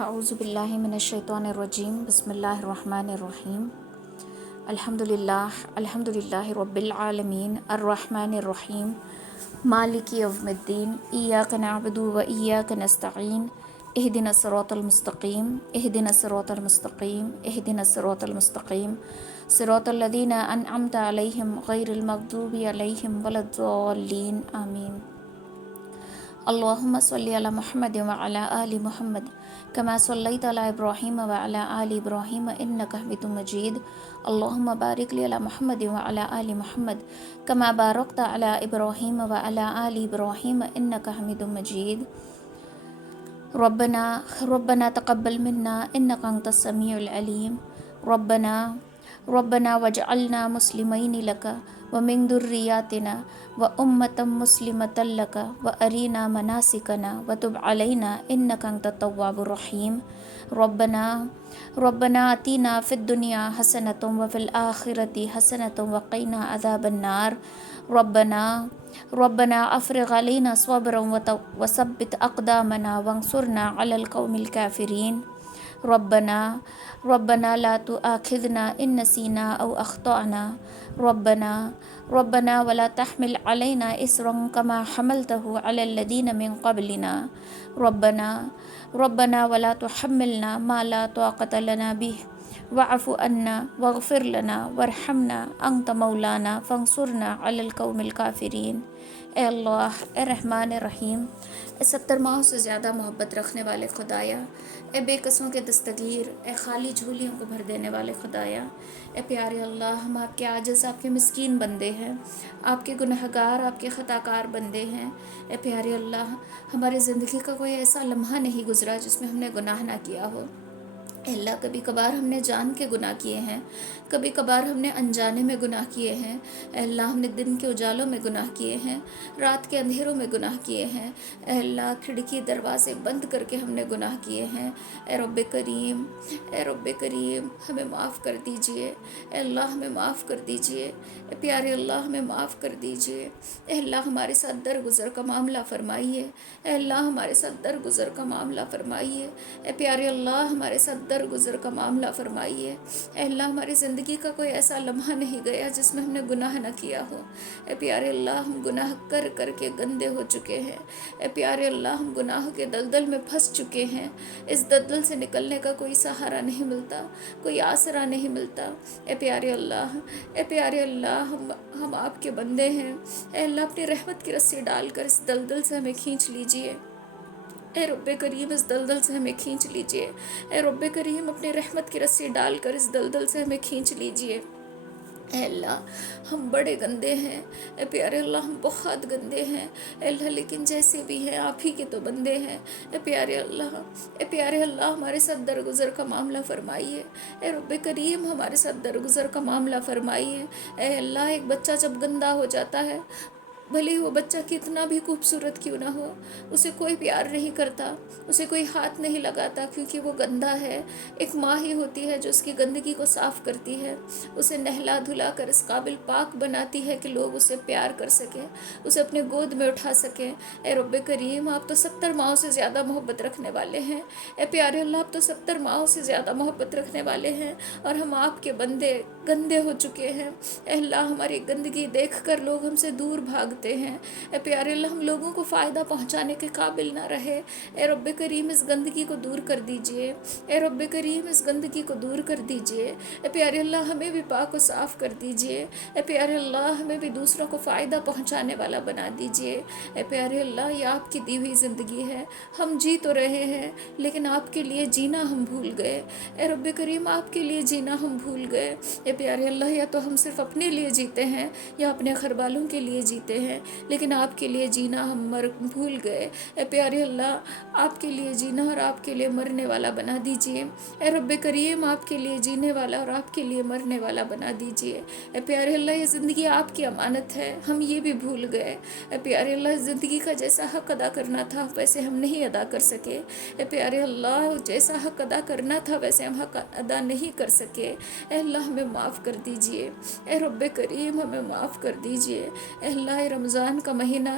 اعوذ باللہ من الشیطان الرجیم بسم اللہ الرحمن الرحیم الحمد للہ رب العالمین الرحمن الرحیم مالک یوم الدین ایاک نعبد و ایاک نستعین اہدنا الصراط المستقیم اہدنا الصراط المستقیم اہدنا الصراط المستقیم صراط الذین انعمت علیہم غیر المغضوب علیہم ولا الضالین آمین۔ اللہم صلی علی محمد وعلی آل محمد کما صلیت علی ابراہیم وعلی آل ابراہیم انک حمید مجید۔ اللہم بارک علی محمد وعلی آل محمد کما بارکت علی ابراہیم وعلی آل ابراہیم انک حمید مجید۔ ربنا تقبل منا انک انت السمیع العلیم۔ ربنا واجعلنا مسلمین لک ومن ذریاتنا وأمة مسلمة لك وأرنا مناسكنا وتب علينا إنك أنت التواب الرحيم۔ ربنا آتنا في الدنيا حسنة وفي الآخرة حسنة وقنا عذاب النار۔ ربنا افرغ علينا صبرا وثبت أقدامنا وانصرنا على القوم الكافرين۔ ربنا لا تؤاخذنا إن نسينا أو أخطأنا۔ ربنا ولا تحمل علينا إصرا كما حملته على الذين من قبلنا۔ ربنا ولا تحملنا ما لا طاقة لنا به واعف عنا واغفر لنا وارحمنا انت مولانا فانصرنا على القوم الكافرين۔ اے اللہ، اے رحمان الرحیم، اے 70 ماہوں سے زیادہ محبت رکھنے والے خدایا، اے بے قصوں کے دستگیر، اے خالی جھولیوں کو بھر دینے والے خدایا، اے پیارے اللہ، ہم آپ کے عاجز، آپ کے مسکین بندے ہیں، آپ کے گنہگار، آپ کے خطا کار بندے ہیں۔ اے پیارے اللہ، ہماری زندگی کا کوئی ایسا لمحہ نہیں گزرا جس میں ہم نے گناہ نہ کیا ہو۔ اے اللہ، کبھی کبھار ہم نے جان کے گناہ کیے ہیں، کبھی کبھار ہم نے انجانے میں گناہ کیے ہیں۔ اے اللہ، ہم نے دن کے اجالوں میں گناہ کیے ہیں، رات کے اندھیروں میں گناہ کیے ہیں۔ اے اللہ، کھڑکی دروازے بند کر کے ہم نے گناہ کیے ہیں۔ اے رب کریم، اے رب کریم، ہمیں معاف کر دیجئے۔ اے اللہ، ہمیں معاف کر دیجئے۔ اے پیارے اللہ، ہمیں معاف کر دیجئے۔ اے اللہ، ہمارے ساتھ درگزر کا معاملہ فرمائیے۔ اے اللہ، ہمارے ساتھ درگزر کا معاملہ فرمائیے۔ اے پیارے اللہ، ہمارے ساتھ درگزر کا معاملہ فرمائیے۔ اے اللہ، ہماری زندگی کا کوئی ایسا لمحہ نہیں گیا جس میں ہم نے گناہ نہ کیا ہو۔ اے پیارے اللہ، ہم گناہ کر کر کے گندے ہو چکے ہیں۔ اے پیارے اللہ، ہم گناہوں کے دلدل میں پھنس چکے ہیں۔ اس دلدل سے نکلنے کا کوئی سہارا نہیں ملتا، کوئی آسرا نہیں ملتا۔ اے پیارے اللہ، اے پیارے اللہ، ہم آپ کے بندے ہیں۔ اے اللہ، اپنی رحمت کی رسی ڈال کر اس دلدل سے ہمیں کھینچ لیجئے۔ اے رب کریم، اس دلدل سے ہمیں کھینچ لیجئے۔ اے رب کریم، اپنی رحمت کی رسی ڈال کر اس دلدل سے ہمیں کھینچ لیجئے۔ اے اللہ، ہم بڑے گندے ہیں۔ اے پیارے اللہ، ہم بہت گندے ہیں۔ اے اللہ، لیکن جیسے بھی ہیں آپ ہی کے تو بندے ہیں۔ اے پیارے اللہ، اے پیارے اللہ، ہمارے ساتھ درگزر کا معاملہ فرمائیے۔ اے رب کریم، ہمارے ساتھ درگزر کا معاملہ فرمائیے۔ اے اللہ، ایک بچہ جب گندا ہو جاتا ہے، بھلے وہ بچہ کتنا بھی خوبصورت کیوں نہ ہو، اسے کوئی پیار نہیں کرتا، اسے کوئی ہاتھ نہیں لگاتا، کیونکہ وہ گندا ہے۔ ایک ماں ہی ہوتی ہے جو اس کی گندگی کو صاف کرتی ہے، اسے نہلا دھلا کر اس قابل پاک بناتی ہے کہ لوگ اسے پیار کر سکیں، اسے اپنے گود میں اٹھا سکیں۔ اے رب کریم، آپ تو 70 ماہوں سے زیادہ محبت رکھنے والے ہیں۔ اے پیارے اللہ، آپ تو 70 ماہوں سے زیادہ محبت رکھنے والے ہیں، اور ہم آپ کے بندے گندے ہو چکے ہیں۔ اے اللہ، ہماری گندگی دیکھ کر لوگ ہم سے دور بھاگتے ہیں۔ اے پیارے اللہ، ہم لوگوں کو فائدہ پہنچانے کے قابل نہ رہے۔ اے رب کریم، اس گندگی کو دور کر دیجئے۔ اے رب کریم، اس گندگی کو دور کر دیجئے۔ اے پیارے اللہ، ہمیں بھی پاک و صاف کر دیجئے۔ اے پیارے اللہ، ہمیں بھی دوسروں کو فائدہ پہنچانے والا بنا دیجئے۔ اے پیارے اللہ، یہ آپ کی دی ہوئی زندگی ہے، ہم جی تو رہے ہیں لیکن آپ کے لیے جینا ہم بھول گئے۔ اے رب کریم، آپ کے لیے جینا ہم بھول گئے۔ اے پیارے اللہ، یا تو ہم صرف اپنے لیے جیتے ہیں یا اپنے گھر والوں کے لیے جیتے ہیں، لیکن آپ کے لیے جینا ہم بھول گئے۔ اے پیارے اللہ، آپ کے لیے جینا اور آپ کے لیے مرنے والا بنا دیجئے۔ اے رب کریم، آپ کے لیے جینے والا اور آپ کے لیے مرنے والا بنا دیجئے۔ اے پیارے اللہ، یہ زندگی آپ کی امانت ہے، ہم یہ بھی بھول گئے۔ اے پیارے اللہ، زندگی کا جیسا حق ادا کرنا تھا ویسے ہم نہیں ادا کر سکے۔ اے پیارے اللہ، جیسا حق ادا کرنا تھا ویسے ہم حق ادا نہیں کر سکے۔ اے اللہ، ہمیں معاف کر دیجئے۔ اے رب کریم، ہمیں معاف کر دیجئے۔ اے اللہ، رمضان کا مہینہ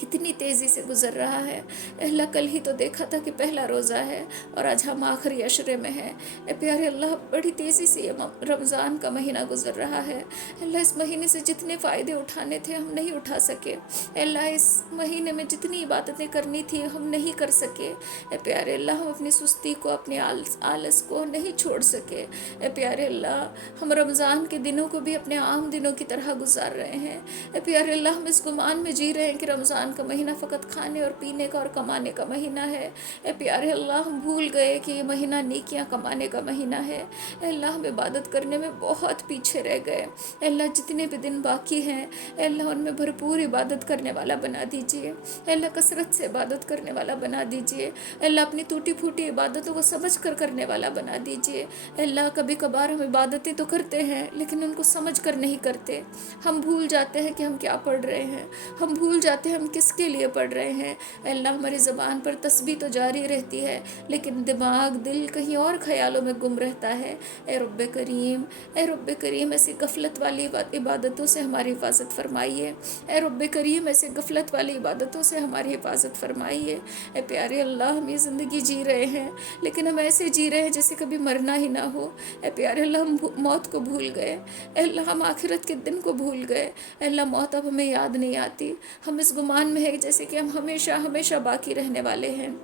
कितनी तेज़ी से गुज़र रहा है। अल्लाह कल ही तो देखा था कि पहला रोज़ा है और आज हम आखिरी अशरे में हैं। ए प्यारे अल्लाह, बड़ी तेज़ी से ये रमज़ान का महीना गुज़र रहा है। अल्लाह, इस महीने से जितने फ़ायदे उठाने थे हम नहीं उठा सके। अल्लाह, इस महीने में जितनी इबादतें करनी थी हम नहीं कर सके। ए प्यारे अल्लाह, हम अपनी सुस्ती को, अपने आलस को नहीं छोड़ सके। ए प्यारे अल्लाह, हम रमज़ान के दिनों को भी अपने आम दिनों की तरह गुजार रहे हैं। ए प्यारे अल्लाह, हम इस गुमान में जी रहे हैं कि रमज़ान का महीना फ़कत खाने और पीने का और कमाने का महीना है। ए प्यारे अल्लाह, हम भूल गए कि ये महीना नेकियां कमाने का महीना है। अल्लाह, हम इबादत करने में बहुत पीछे रह गए। अल्लाह, जितने भी दिन बाकी हैं अल्लाह, उनमें भरपूर इबादत करने वाला बना दीजिए। अल्लाह, कसरत से इबादत करने वाला बना दीजिए। अल्लाह, अपनी टूटी फूटी इबादतों को समझ कर करने वाला बना दीजिए। अल्लाह, कभी कभार हम इबादतें तो करते हैं लेकिन उनको समझ कर नहीं करते। हम भूल जाते हैं कि हम क्या पढ़ रहे हैं, हम भूल जाते हैं हम किसके लिए पढ़ रहे हैं। अल्लाह, हमारी ज़बान पर तस्बीह तो जारी रहती है लेकिन दिमाग, दिल कहीं और ख्यालों में गुम रहता है। ए रब्बे करीम, ए रब्बे करीम, ऐसी गफलत वाली इबादतों से हमारी हिफाजत फरमाइए। ए रब्बे करीम, ऐसे गफलत वाली इबादतों से हमारी हिफाजत फरमाइए। ए प्यारे अल्लाह, हम ये ज़िंदगी जी रहे हैं लेकिन हम ऐसे जी रहे हैं जैसे कभी मरना ही ना हो। ए प्यारे अल्लाह, हम मौत को भूल गए। अल्लाह, हम आखिरत के दिन को भूल गए। अल्लाह, मौत अब हमें याद नहीं आती। हम इस गुमान में है जैसे कि हम हमेशा हमेशा बाकी रहने वाले हैं।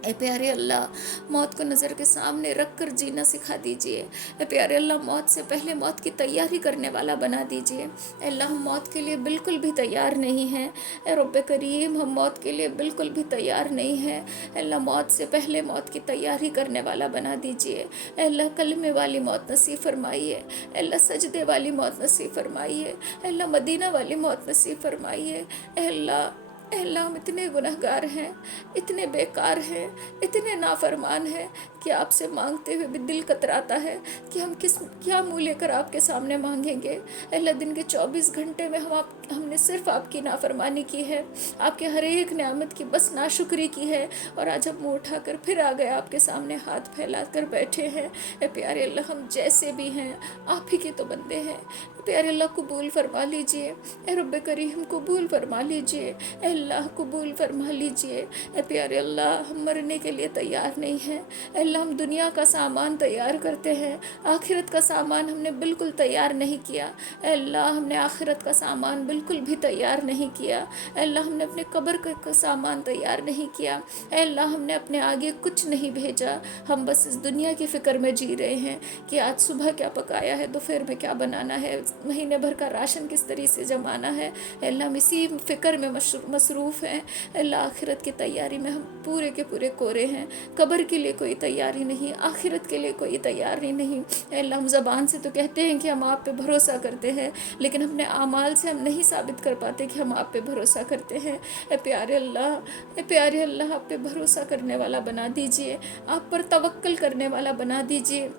ए प्यारे अल्लाह, मौत को नज़र के सामने रख कर जीना सिखा दीजिए। ए प्यारे अल्लाह, मौत से पहले मौत की तैयारी करने वाला बना दीजिए। अल्लाह, हम मौत के लिए बिल्कुल भी तैयार नहीं हैं। ए रब्बे करीम, हम मौत के लिए बिल्कुल भी तैयार नहीं हैं। अल्लाह, मौत से पहले मौत की तैयारी करने वाला बना दीजिए। अल्लाह, कलमे वाली मौत नसीब फरमाइए। अल्लाह, सजदे वाली मौत नसीब फरमाइए। अल्लाह, मदीना वाली मौत नसीब फरमाइए। अल्लाह, अल्लाह, हम इतने गुनहगार हैं, इतने बेकार हैं, इतने नाफरमान हैं कि आपसे मांगते हुए भी दिल कतराता है कि हम क्या मुँह लेकर आपके सामने मांगेंगे। अल्लाह, दिन के 24 घंटे में हमने सिर्फ आपकी नाफरमानी की है, आपके हर एक नेमत की बस नाशुक्री की है और आज हम मुँह उठाकर फिर आ गए आपके सामने हाथ फैला कर बैठे हैं। ए प्यारे अल्लाह, हम जैसे भी हैं आप ही के तो बंदे हैं। प्यारे अल्लाह, कबूल फरमा लीजिए। ए रब्बे करीम, कबूल फरमा लीजिए। अल्लाह, कबूल फरमा लीजिए। ए प्यारे अल्लाह, हम मरने के लिए तैयार नहीं हैं। अल्लाह, हम दुनिया का सामान तैयार करते हैं, आखिरत का सामान हमने बिल्कुल तैयार नहीं किया। अल्लाह, हमने आखिरत का सामान बिल्कुल भी तैयार नहीं किया। अल्लाह, हमने अपने कब्र का सामान तैयार नहीं किया। अल्लाह, हमने अपने आगे कुछ नहीं भेजा। हम बस इस दुनिया की फ़िक्र में जी रहे हैं कि आज सुबह क्या पकाया है, दोपहर में क्या बनाना है, महीने भर का राशन किस तरीके से जमाना है। अल्लाह, हम इसी फ़िक्र में मसरूफ़ हैं। अल्लाह, आखिरत की तैयारी में हम पूरे के पूरे कोरे हैं। कब्र के लिए कोई तैयारी नहीं, आखिरत के लिए कोई तैयारी नहीं। अल्लाह, हम ज़बान से तो कहते हैं कि हम आप पे भरोसा करते हैं लेकिन अपने आमाल से हम नहीं साबित कर पाते कि हम आप पे भरोसा करते हैं। ए प्यारे अल्लाह, ए प्यारे अल्लाह, आप पे भरोसा करने वाला बना दीजिए, आप पर तवक्कल करने वाला बना दीजिए।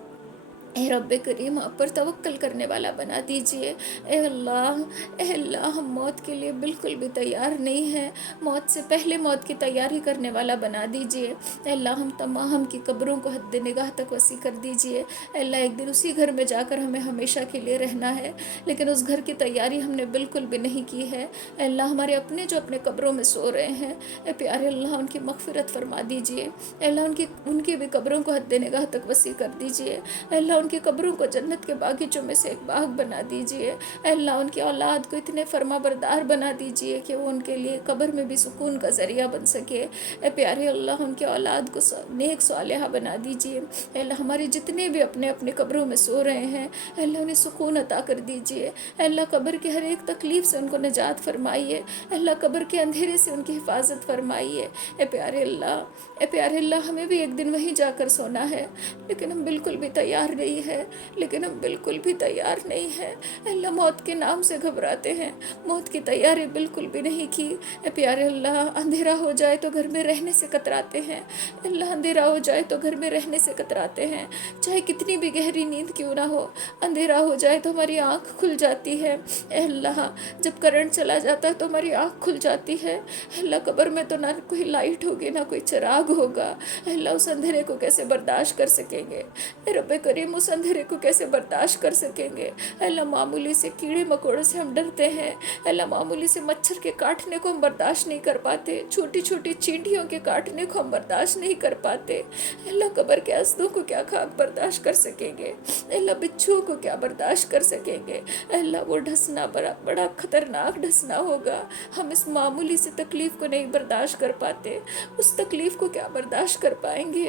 ए रब्बे करीम, आप पर तवक्कल करने वाला बना दीजिए। ए अल्लाह, ए अल्लाह, हम मौत के लिए बिल्कुल भी तैयार नहीं हैं। मौत से पहले मौत की तैयारी करने वाला बना दीजिए। अल्लाह, हम तमाम की कब्रों को हद निगाह तक वसी कर दीजिए। अल्लाह, एक दिन उसी घर में जाकर हमें हमेशा के लिए रहना है लेकिन उस घर की तैयारी हमने बिल्कुल भी नहीं की है। अल्लाह, हमारे अपने जो अपने कब्रों में सो रहे हैं, ए प्यारे अल्लाह, उनकी मग़फ़िरत फरमा दीजिए। अल्लाह, उनकी भी कब्रों को हद निगाह तक वसी कर दीजिए। अल्लाह, उनकी कब्रों को जन्नत के बागीचों में से एक बाग बना दीजिए। अल्लाह, उनकी औलाद को इतने फरमाबरदार बना दीजिए कि वो उनके लिए कब्र में भी सुकून का ज़रिया बन सके। ए प्यारे अल्लाह, उनके औलाद को नेक सालिहा बना दीजिए। अल्लाह, हमारे जितने भी अपने अपने कब्रों में सो रहे हैं अल्लाह, उन्हें सुकून अता कर दीजिए। अल्लाह, कब्र के हर एक तकलीफ़ से उनको निजात फरमाइए। अल्लाह, कब्र के अंधेरे से उनकी हिफाजत फरमाइए। ए प्यारे अल्लाह, ए प्यारे अल्लाह, हमें भी एक दिन वहीं जाकर सोना है लेकिन हम बिल्कुल भी तैयार नहीं है, लेकिन हम बिल्कुल भी तैयार नहीं हैं। अल्लाह, मौत के नाम से घबराते हैं, मौत की तैयारी बिल्कुल भी नहीं की। ए प्यारे अल्लाह, अंधेरा हो जाए तो घर में रहने से कतराते हैं। अल्लाह, अंधेरा हो जाए तो घर में रहने से कतराते हैं, चाहे कितनी भी गहरी नींद क्यों ना हो। अंधेरा हो जाए तो हमारी आँख खुल जाती है। अल्लाह, जब करंट चला जाता है तो हमारी आँख खुल जाती है। अल्लाह, कब्र में तो ना कोई लाइट होगी ना कोई चिराग होगा। अल्लाह, उस अंधेरे को कैसे बर्दाश्त कर सकेंगे। रब्बे करीम, उस अंधेरे को कैसे बर्दाश्त कर सकेंगे। अल्लाह मामूली से कीड़े मकोड़ों से हम डरते हैं, अल्लाह मामूली से मच्छर के काटने को हम बर्दाश्त नहीं कर पाते, छोटी छोटी चींटियों के काटने को हम बर्दाश्त नहीं कर पाते। अल्लाह कब्र के अस्तों को क्या खाक बर्दाश्त कर सकेंगे, अल्लाह बिच्छुओं को क्या बर्दाश्त कर सकेंगे। अल्लाह वो ढसना बड़ा बड़ा खतरनाक ढसना होगा, हम इस मामूली सी तकलीफ़ को नहीं बर्दाश्त कर पाते, उस तकलीफ़ को क्या बर्दाश्त कर पाएंगे।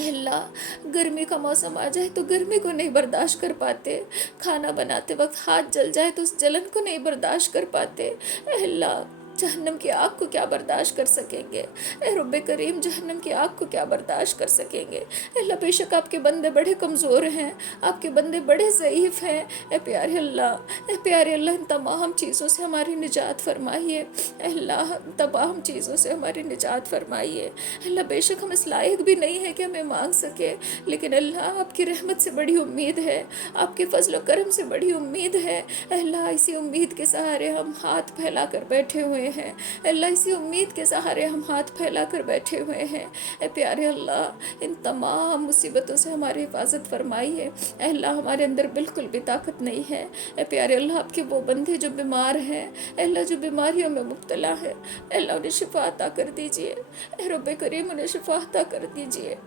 अल्लाह गर्मी का मौसम आ जाए तो गर्मी को नहीं बर्दाश्त कर पाते, खाना बनाते वक्त हाथ जल जाए तो उस जलन को नहीं बर्दाश्त कर पाते। अल्लाह जहन्नम की आग को क्या बर्दाश्त कर सकेंगे, ए रब्बे करीम जहन्नम की आग को क्या बर्दाश्त कर सकेंगे। अल्लाह बेशक आपके बंदे बड़े कमज़ोर हैं, आपके बंदे बड़े ज़ईफ़ हैं। ए प्यारे अल्लाह इन तमाम चीज़ों से हमारी निजात फरमाइए। अल्लाह तमाम चीज़ों से हमारी निजात फरमाइए। अल्लाह बेशक हम इस लायक भी नहीं है कि हमें मांग सके, लेकिन अल्लाह आपकी रहमत से बड़ी उम्मीद है, आपके फजल करम से बड़ी उम्मीद है। अल्लाह इसी उम्मीद के सहारे हम हाथ फैला कर बैठे हुए हैं, अल्लाह इसी उम्मीद के सहारे हम हाथ फैला कर बैठे हुए हैं। ए प्यारे अल्लाह इन तमाम मुसीबतों से हमारी हिफाजत फरमाइए। अल्लाह हमारे अंदर बिल्कुल भी ताकत नहीं है। ए प्यारे अल्लाह आपके वो बंदे जो बीमार हैं, अल्लाह जो बीमारियों में मुब्तला है, अल्लाह उन्हें शिफा अता कर दीजिए। ए रब्बे करीम उन्हें शिफा अता कर दीजिए।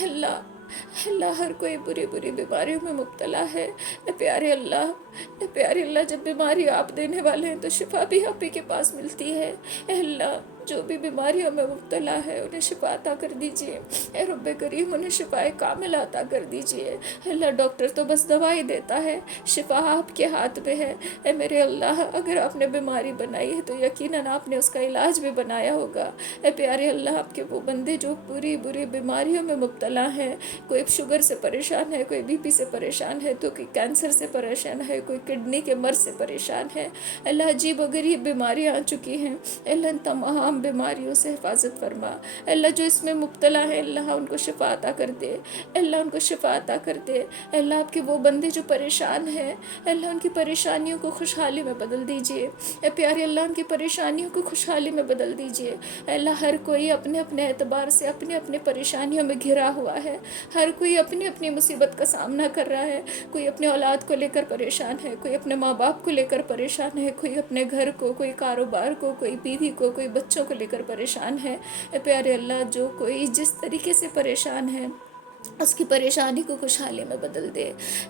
अल्लाह हर कोई बुरी बुरी बीमारियों में मुब्तला है। ए प्यारे अल्लाह जब बीमारी आप देने वाले हैं तो शिफा भी आप ही के पास मिलती है। अल्लाह जो भी बीमारियों में मुब्तला है उन्हें शिफा अता कर दीजिए। ए रब्बे करीम उन्हें शिफाए कामिल अता कर दीजिए। अल्लाह डॉक्टर तो बस दवाई देता है, शिफा आपके हाथ में है। ए मेरे अल्लाह अगर आपने बीमारी बनाई है तो यकीनन आपने उसका इलाज भी बनाया होगा। ए प्यारे अल्लाह आपके वो बंदे जो बुरी बुरी बीमारियों में मुब्तला हैं, कोई शुगर से परेशान है, कोई बीपी से परेशान है, तो कोई कैंसर से परेशान है, कोई किडनी के मर्ज से परेशान है। अल्लाह अजीब गरीब बीमारियाँ आ चुकी हैं, अल्लाह तमाम बीमारियों से हिफाजत फरमा। अल्लाह जो इसमें मुब्तला है अल्लाह उनको शिफा अता कर दे, अल्लाह उनको शिफा अता कर दे। अल्लाह आपके वो बंदे जो परेशान हैं, अल्लाह उनकी परेशानियों को खुशहाली में बदल दीजिए। ए प्यारे अल्लाह उनकी परेशानियों को खुशहाली में बदल दीजिए। अल्लाह हर कोई अपने अपने एतबार से अपने अपने परेशानियों में घिरा हुआ है, हर कोई अपनी अपनी मुसीबत का सामना कर रहा है। कोई अपने औलाद को लेकर परेशान है, कोई अपने माँ बाप को लेकर परेशान है, कोई अपने घर को, कोई कारोबार को, कोई बीवी को, कोई बच्चों को लेकर परेशान है। ए प्यारे अल्लाह जो कोई जिस तरीके से परेशान है उसकी परेशानी को खुशहाली में बदल दे।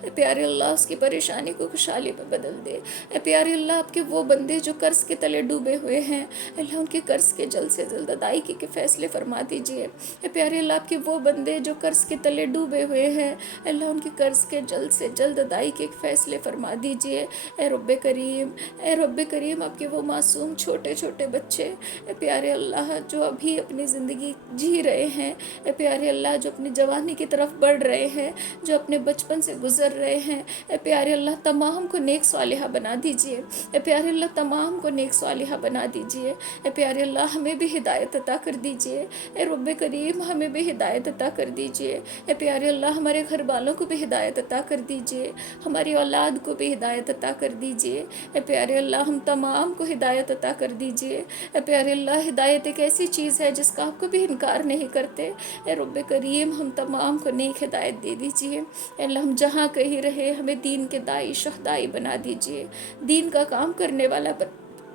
ए प्यारे अल्लाह उसकी परेशानी को खुशहाली में बदल दे। ए प्यारे अल्लाह आपके वो बंदे जो कर्ज़ के तले डूबे हुए हैं, अल्लाह उनके कर्ज़ के जल्द से जल्द अदायगी के फ़ैसले फरमा दीजिए। ए प्यारे अल्लाह आपके वो बंदे जो कर्ज़ के तले डूबे हुए हैं, अल्लाह उनके कर्ज़ के जल्द से जल्द अदायगी के फ़ैसले फरमा दीजिए। ए रब्बे करीम आपके वो मासूम छोटे छोटे बच्चे, ए प्यारे अल्लाह जो अभी अपनी ज़िंदगी जी रहे हैं, ए प्यारे अल्लाह जो अपनी जवानी की तरफ बढ़ रहे हैं, जो अपने बचपन से गुजर रहे हैं, ए प्यारे अल्लाह तमाम को नेक सालिहा बना दीजिए। ए प्यारे अल्लाह तमाम को नेक सालिहा बना दीजिए। ए प्यारे अल्लाह हमें भी हिदायत अता कर दीजिए। ए रब्बे करीम हमें भी हिदायत अता कर दीजिए। ए प्यारे अल्लाह हमारे घर वालों को भी हिदायत अता कर दीजिए, हमारी औलाद को भी हिदायत अता कर दीजिए। ए प्यारे अल्लाह हम तमाम को हिदायत अता कर दीजिए। ए प्यारे अल्लाह हिदायत एक ऐसी चीज़ है जिसका आप कभी इनकार नहीं करते। ए रब्बे करीम हम तमाम को नेक हिदायत दे दीजिए। अल्लाह हम जहाँ कहीं रहे हमें दीन के दाई शहदाई बना दीजिए, दीन का काम करने वाला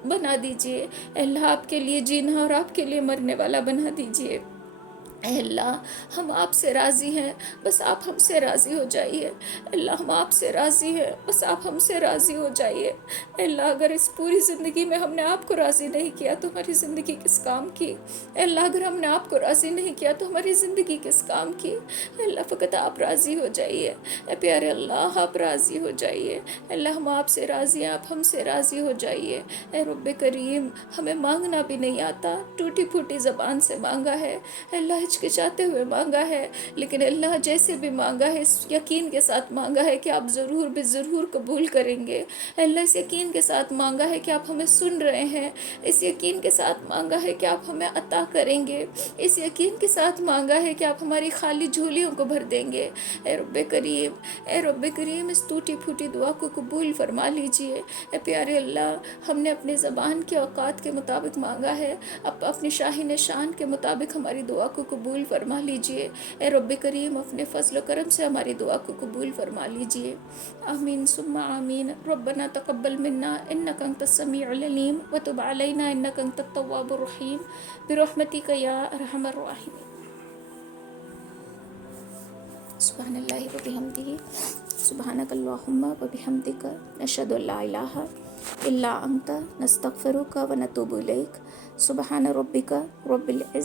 बना दीजिए। अल्लाह आपके लिए जीना और आपके लिए मरने वाला बना दीजिए। अल्लाह हम आपसे राज़ी हैं, बस आप हमसे राज़ी हो जाइए। अल्लाह हम आपसे राज़ी हैं, बस आप हमसे राज़ी हो जाइए। अल्लाह अगर इस पूरी ज़िंदगी में हमने आपको राज़ी नहीं किया तो हमारी ज़िंदगी किस काम की। अल्लाह अगर हमने आपको राज़ी नहीं किया तो हमारी ज़िंदगी किस काम की। अल्लाह फ़कत आप राज़ी हो जाइए। प्यारे अल्लाह आप राज़ी हो जाइए। अल्लाह हम आपसे राज़ी हैं, आप हमसे राज़ी हो जाइए। ए रब्बे करीम हमें मांगना भी नहीं आता, टूटी फूटी ज़बान से मांगा है, अल्लाह हिचकिचाते हुए मांगा है, लेकिन अल्लाह जैसे भी मांगा है इस यकीन के साथ मांगा है कि आप ज़रूर भी ज़रूर कबूल करेंगे। अल्लाह इस यकीन के साथ मांगा है कि आप हमें सुन रहे हैं, इस यकीन के साथ मांगा है कि आप हमें अता करेंगे, इस यकीन के साथ मांगा है कि आप हमारी खाली झोलियों को भर देंगे। ए रब्बे करीम इस टूटी फूटी दुआ को कबूल फरमा लीजिए। ए प्यारे अल्लाह हमने अपनी ज़बान के औकात के मुताबिक मांगा है, अपनी शाहीन शान के मुताबिक हमारी दुआ को قبول فرما لیجئے۔ اے رب کریم اپنے فضل و کرم سے ہماری دعا کو قبول فرما لیجئے، آمین ثم آمین۔ ربنا تقبل منا انک انت السمیع العلیم وتب علینا انک انت التواب الرحیم برحمتک یا ارحم الراحمین۔ سبحان اللہ و بحمدہ، سبحانک اللہم و بحمدک، نشہد ان لا الہ الا انت، نستغفرک و نتوب الیک۔ سبحان ربک رب العزت